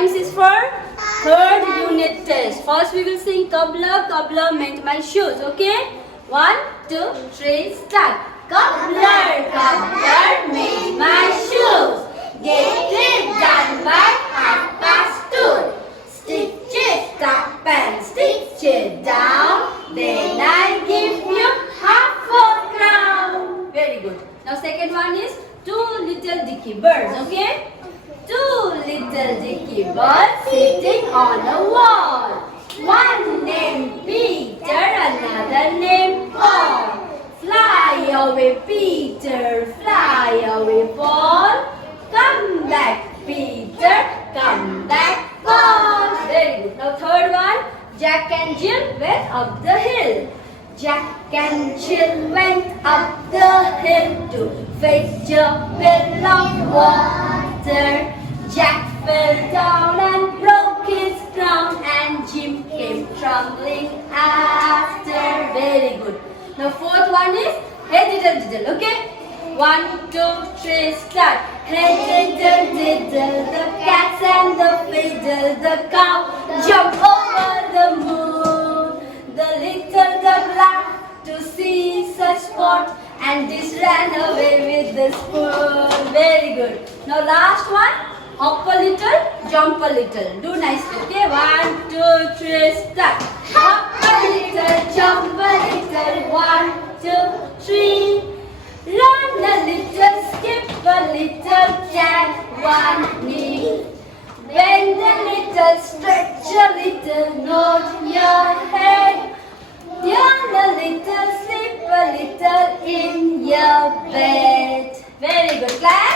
Rhymes is for third unit test. First we will sing Cobbler Cobbler mend my shoes. Okay? 1, 2, 3, start. Cobbler Cobbler mend my shoes. Get it done by 2:30. Stitch it up and stitch it down. Then I give you half a crown. Very good. Now second one is 2 little dicky birds. Okay? 2 little dicky birds sitting on a wall. One named Peter, another named Paul. Fly away Peter, fly away Paul. Come back Peter, come back Paul. Very good. Now third one, Jack and Jill went up the hill. Jack and Jill went up the hill to fetch a pail of water. Jack fell down and broke his crown, and Jim came trembling after. Very good. Now fourth one is hey diddle diddle. Okay? 1, 2, 3, start. Hey diddle diddle, the cats and the fiddle, the cow jump over the moon. The little duck laughed to see such sport, and this ran away with the spoon. Very good. Now last one, hop a little, jump a little. Do nicely. Okay? 1, 2, 3, start. Hop a little, jump a little. 1, 2, 3. Run a little, skip a little, tap one knee. Bend a little, stretch a little, nod your head. Yawn a little, sleep a little in your bed. Very good. Clap.